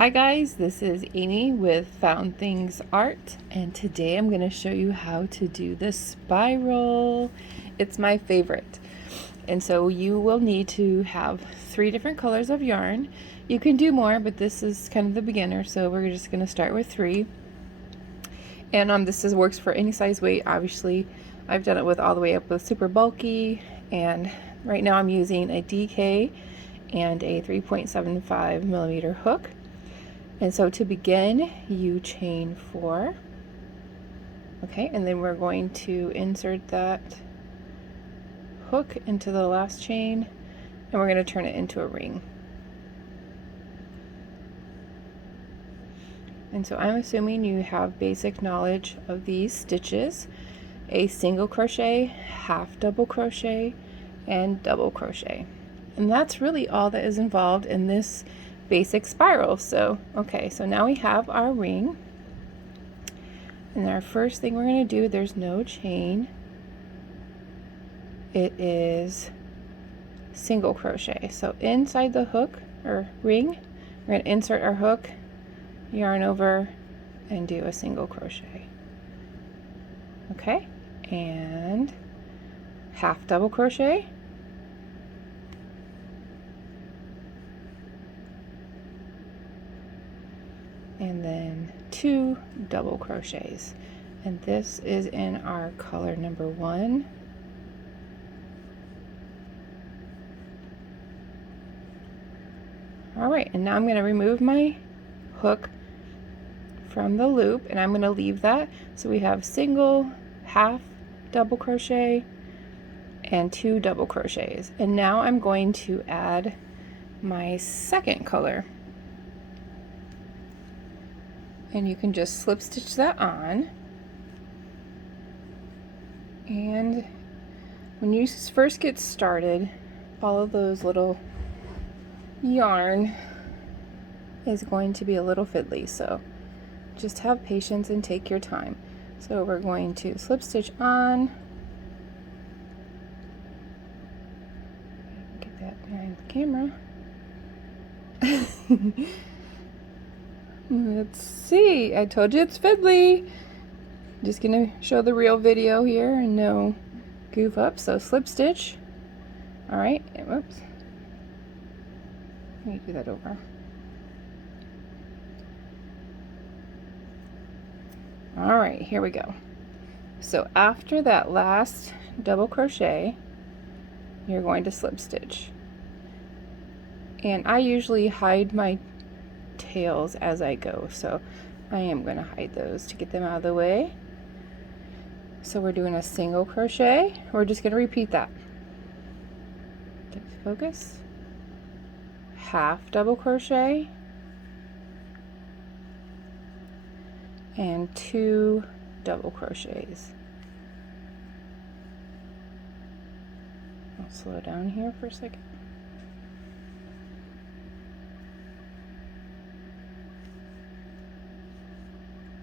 Hi guys, this is Amy with Found Things Art, and today I'm going to show you how to do the spiral. It's my favorite. And so you will need to have 3 different colors of yarn. You can do more, but this is kind of the beginner, so we're just going to start with 3. And this works for any size weight. Obviously, I've done it with all the way up with super bulky, and right now I'm using a DK and a 3.75 millimeter hook. And so to begin, you chain 4, okay, and then we're going to insert that hook into the last chain, and we're going to turn it into a ring. And so I'm assuming you have basic knowledge of these stitches: a single crochet, half double crochet, and double crochet. And that's really all that is involved in this basic spiral. So okay, so now we have our ring, and our first thing we're going to do, there's no chain, it is single crochet. So inside the hook or ring, we're going to insert our hook, yarn over, and do a single crochet. Okay, and half double crochet, and then 2 double crochets, and this is in our color number 1. Alright, and now I'm going to remove my hook from the loop, and I'm going to leave that so we have single, half double crochet, and 2 double crochets. And now I'm going to add my second color, and you can just slip stitch that on. And when you first get started, all of those little yarn is going to be a little fiddly, so just have patience and take your time. So we're going to slip stitch on, get that behind the camera. Let's see, I told you it's fiddly. Just gonna show the real video here and no goof up. So slip stitch. All right, whoops. Let me do that over. All right, here we go. So after that last double crochet, you're going to slip stitch. And I usually hide my tails as I go, so I am going to hide those to get them out of the way. So we're doing a single crochet. We're just going to repeat that. Focus. Half double crochet and 2 double crochets. I'll slow down here for a second.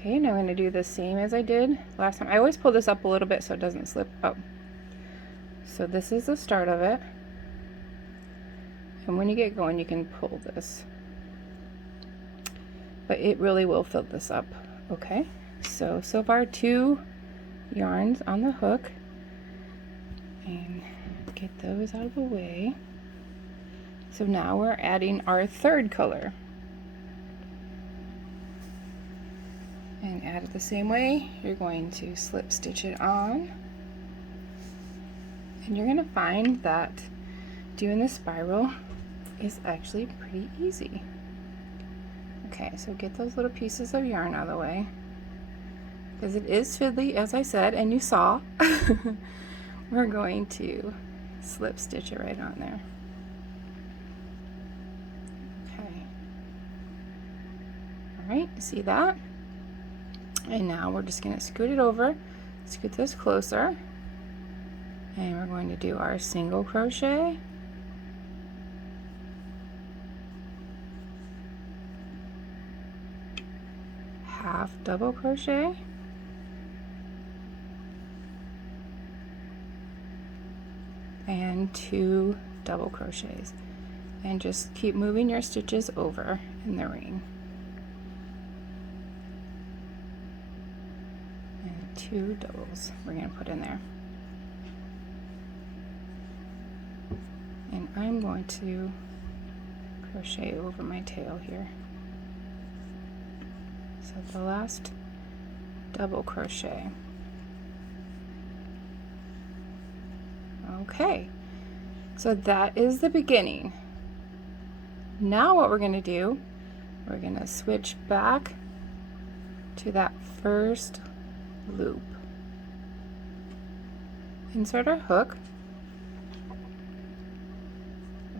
Okay, now I'm going to do the same as I did last time. I always pull this up a little bit so it doesn't slip up. So this is the start of it. And when you get going, you can pull this. But it really will fill this up. Okay, so far 2 yarns on the hook. And get those out of the way. So now we're adding our third color. And add it the same way. You're going to slip stitch it on, and you're going to find that doing the spiral is actually pretty easy. Okay, so get those little pieces of yarn out of the way, because it is fiddly, as I said, and you saw. We're going to slip stitch it right on there. Okay. All right, see that? And now we're just going to scoot it over, scoot this closer, and we're going to do our single crochet, half double crochet, and 2 double crochets, and just keep moving your stitches over in the ring. 2 doubles we're going to put in there. And I'm going to crochet over my tail here. So the last double crochet. Okay, so that is the beginning. Now what we're going to do, we're going to switch back to that first loop. Insert our hook.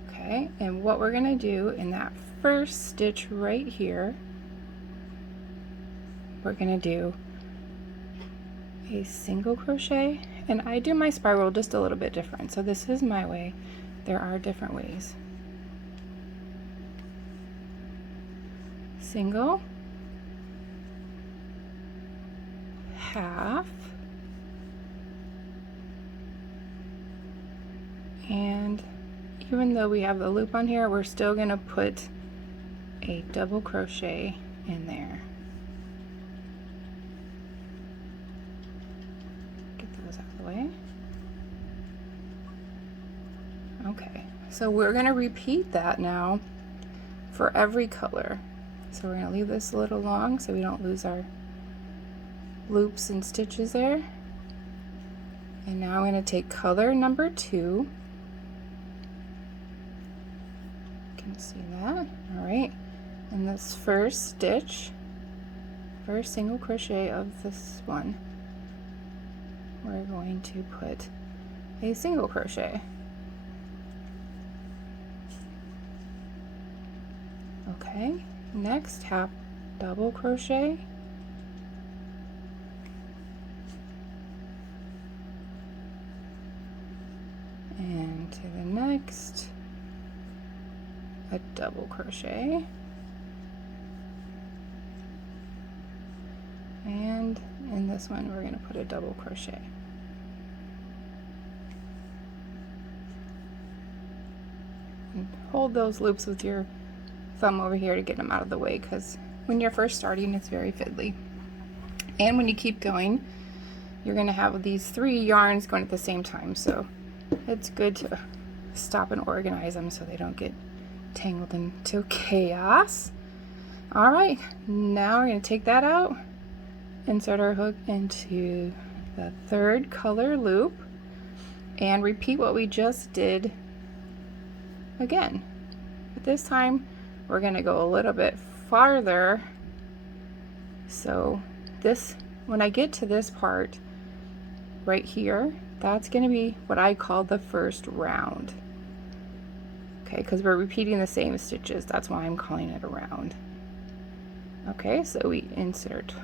Okay, and what we're going to do in that first stitch right here, we're going to do a single crochet, and I do my spiral just a little bit different. So this is my way. There are different ways. Single, half, and even though we have the loop on here, we're still going to put a double crochet in there. Get those out of the way. Okay, so we're going to repeat that now for every color. So we're going to leave this a little long so we don't lose our loops and stitches there. And now I'm going to take color number 2. You can see that. All right. In this first stitch, first single crochet of this one, we're going to put a single crochet. Okay. Next, half double crochet. And to the next, a double crochet. And in this one, we're going to put a double crochet. And hold those loops with your thumb over here to get them out of the way, because when you're first starting, it's very fiddly. And when you keep going, you're going to have these 3 yarns going at the same time, so it's good to stop and organize them so they don't get tangled into chaos. All right, now we're going to take that out, insert our hook into the 3rd color loop, and repeat what we just did again. But this time we're going to go a little bit farther. So this, when I get to this part right here, that's going to be what I call the first round. Okay, because we're repeating the same stitches, that's why I'm calling it a round. Okay, so we insert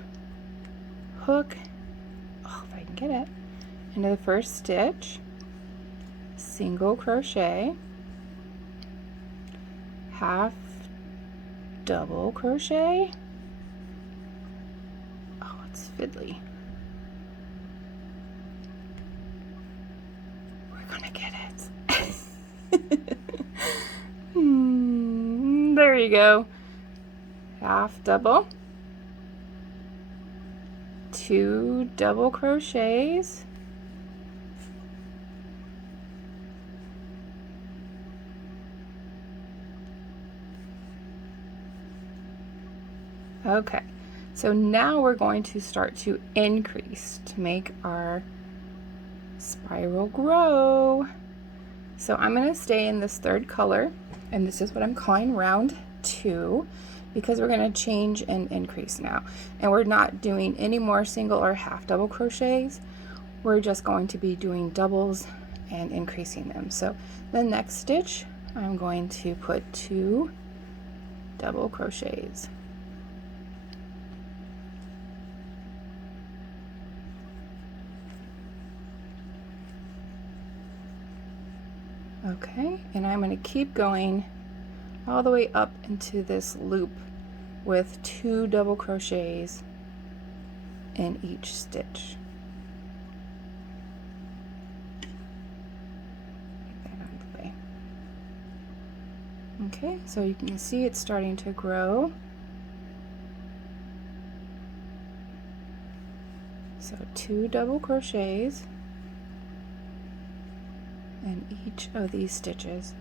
hook, oh, if I can get it, into the first stitch, single crochet, half double crochet. Oh, it's fiddly. We're gonna get it. There you go. Half double, 2 double crochets, okay, so now we're going to start to increase to make our spiral grow. So I'm going to stay in this 3rd color, and this is what I'm calling round 2, because we're going to change and increase now. And we're not doing any more single or half double crochets. We're just going to be doing doubles and increasing them. So the next stitch, I'm going to put 2 double crochets. Okay, and I'm going to keep going all the way up into this loop with 2 double crochets in each stitch. Get that out of the way. Okay, so you can see it's starting to grow. So 2 double crochets in each of these stitches.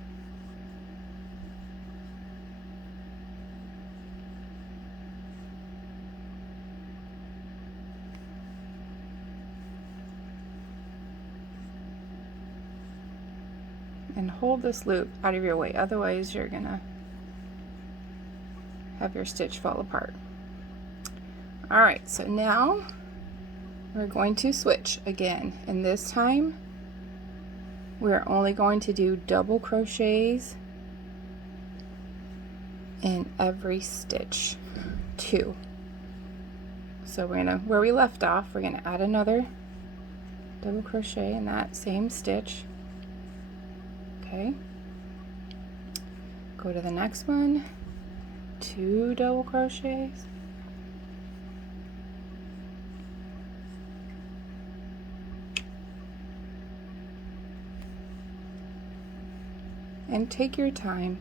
And hold this loop out of your way, otherwise you're gonna have your stitch fall apart. All right, so now we're going to switch again, and this time we're only going to do double crochets in every stitch, 2. So we're gonna, where we left off, we're gonna add another double crochet in that same stitch. Okay, go to the next one, 2 double crochets, and take your time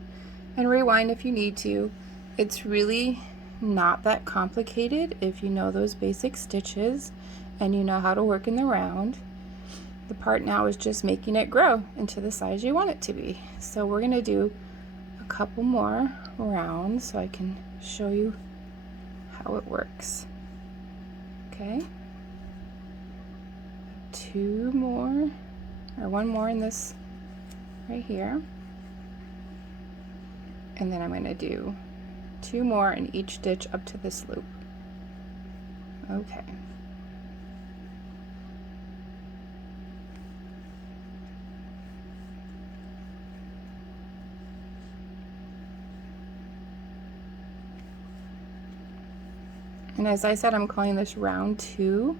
and rewind if you need to. It's really not that complicated if you know those basic stitches and you know how to work in the round. The part now is just making it grow into the size you want it to be. So we're going to do a couple more rounds so I can show you how it works. Okay, 2 more, or 1 more in this right here, and then I'm going to do 2 more in each stitch up to this loop. Okay. And as I said, I'm calling this round 2.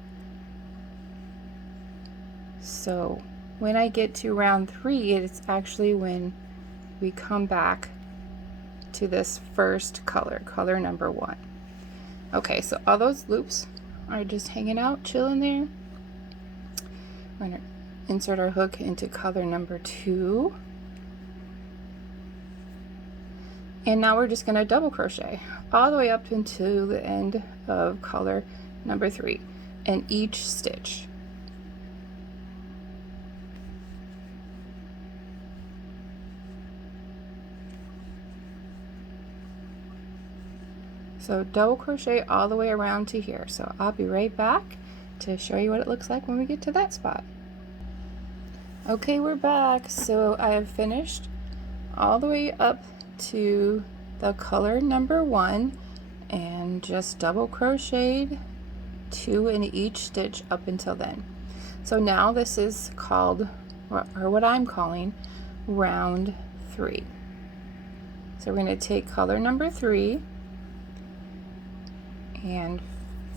So when I get to round 3, it's actually when we come back to this first color, color number 1. Okay, so all those loops are just hanging out, chilling there. We're going to insert our hook into color number 2. And now we're just going to double crochet all the way up into the end of color number 3 in each stitch. So double crochet all the way around to here. So I'll be right back to show you what it looks like when we get to that spot. Okay, we're back. So I have finished all the way up to the color number 1 and just double crocheted 2 in each stitch up until then. So now this is called, or what I'm calling, round 3. So we're going to take color number 3 and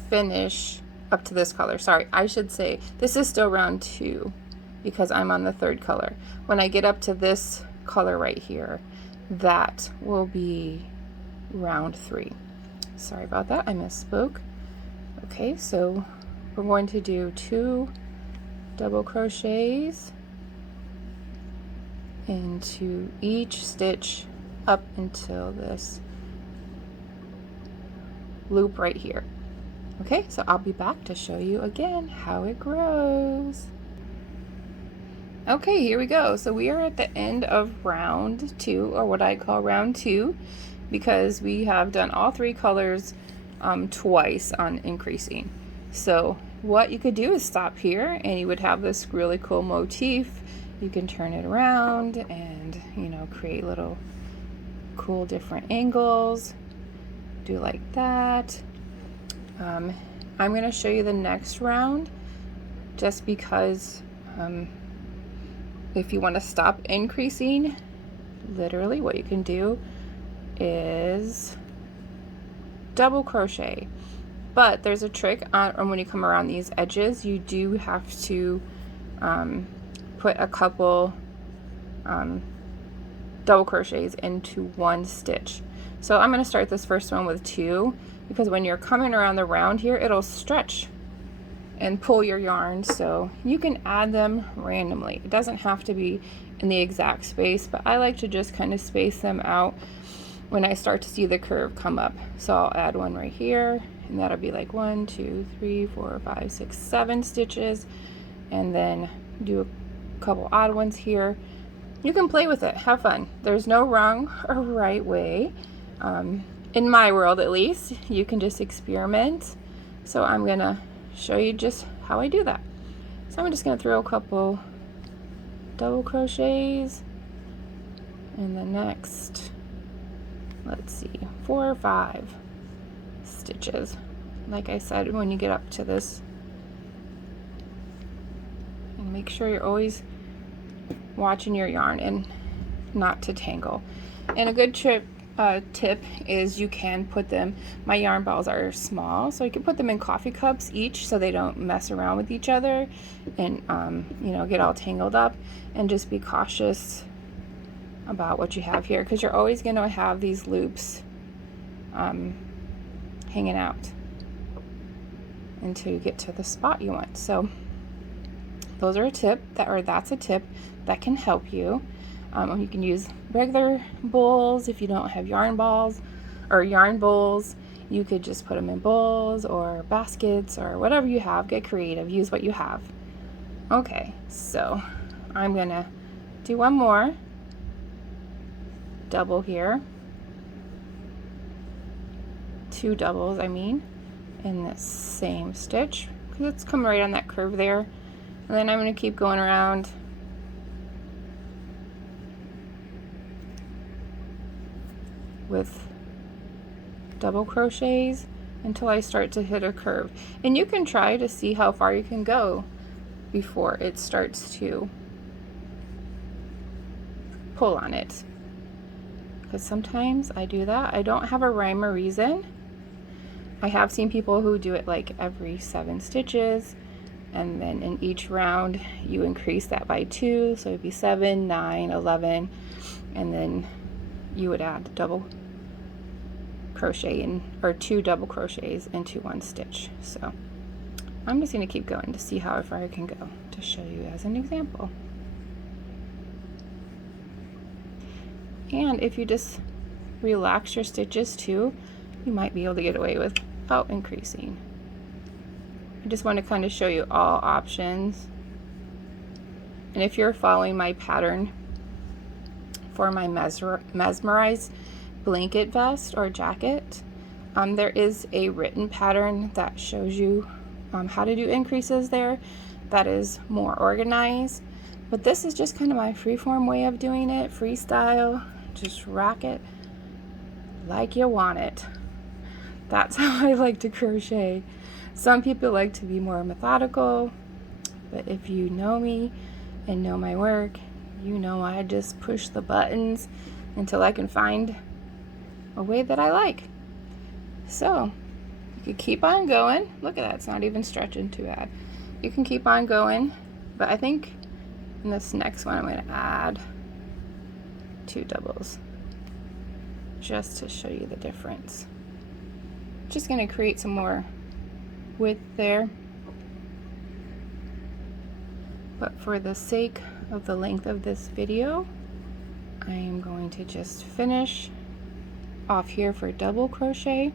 finish up to this color. Sorry, I should say this is still round 2 because I'm on the 3rd color. When I get up to this color right here, that will be round 3. Sorry about that, I misspoke. Okay, so we're going to do 2 double crochets into each stitch up until this loop right here. Okay, so I'll be back to show you again how it grows. Okay, here we go. So we are at the end of round 2, or what I call round 2, because we have done all 3 colors twice on increasing. So what you could do is stop here and you would have this really cool motif. You can turn it around and, you know, create little cool different angles. Do like that. I'm going to show you the next round just because if you want to stop increasing, literally what you can do is double crochet. But there's a trick on when you come around these edges, you do have to put a couple double crochets into 1 stitch. So I'm going to start this first one with 2 because when you're coming around the round here, it'll stretch and pull your yarn, so you can add them randomly. It doesn't have to be in the exact space, but I like to just kind of space them out when I start to see the curve come up. So I'll add one right here, and that'll be like 1, 2, 3, 4, 5, 6, 7 stitches, and then do a couple odd ones here. You can play with it, have fun. There's no wrong or right way. In my world at least, you can just experiment. So I'm gonna show you just how I do that. So I'm just gonna throw a couple double crochets in the next, let's see, 4 or 5 stitches. Like I said, when you get up to this, and make sure you're always watching your yarn and not to tangle. And a good tip is you can put them, my yarn balls are small, so you can put them in coffee cups each so they don't mess around with each other and you know, get all tangled up. And just be cautious about what you have here, because you're always going to have these loops hanging out until you get to the spot you want. So those are a tip that's a tip that can help you. You can use regular bowls if you don't have yarn balls or yarn bowls. You could just put them in bowls or baskets or whatever you have. Get creative, use what you have. Okay, so I'm gonna do one more double here, 2 doubles I mean, in the same stitch, because it's coming right on that curve there. And then I'm going to keep going around with double crochets until I start to hit a curve. And you can try to see how far you can go before it starts to pull on it, because sometimes I do that. I don't have a rhyme or reason. I have seen people who do it like every 7 stitches, and then in each round you increase that by 2, so it'd be 7, 9, 11, and then you would add double crochet in, or 2 double crochets into 1 stitch. So I'm just going to keep going to see how far I can go to show you as an example. And if you just relax your stitches too, you might be able to get away without increasing. I just want to kind of show you all options. And if you're following my pattern for my mesmerized blanket vest or jacket, there is a written pattern that shows you how to do increases there that is more organized. But this is just kind of my freeform way of doing it, freestyle. Just rock it like you want it. That's how I like to crochet. Some people like to be more methodical, but if you know me and know my work, you know I just push the buttons until I can find a way that I like. So you can keep on going. Look at that, it's not even stretching too bad. You can keep on going, but I think in this next one I'm going to add 2 doubles just to show you the difference. Just going to create some more width there, but for the sake of the length of this video, I am going to just finish off here for double crochet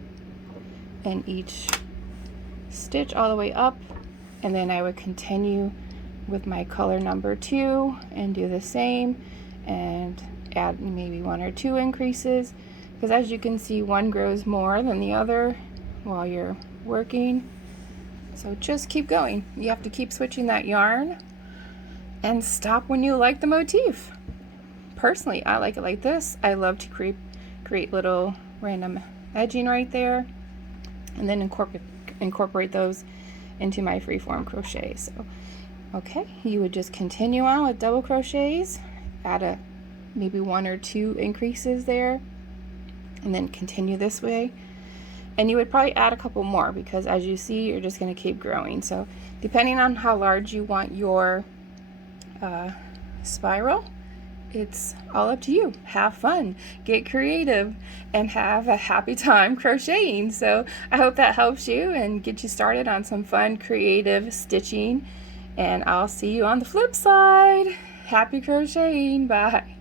in each stitch all the way up, and then I would continue with my color number 2 and do the same and add maybe 1 or 2 increases, because as you can see, one grows more than the other while you're working. So just keep going. You have to keep switching that yarn and stop when you like the motif. Personally, I like it like this. I love to create little random edging right there and then incorporate those into my freeform crochet. So okay, you would just continue on with double crochets, add maybe 1 or 2 increases there, and then continue this way. And you would probably add a couple more, because as you see, you're just going to keep growing. So depending on how large you want your spiral, it's all up to you. Have fun, get creative, and have a happy time crocheting. So I hope that helps you and get you started on some fun creative stitching, and I'll see you on the flip side. Happy crocheting. Bye.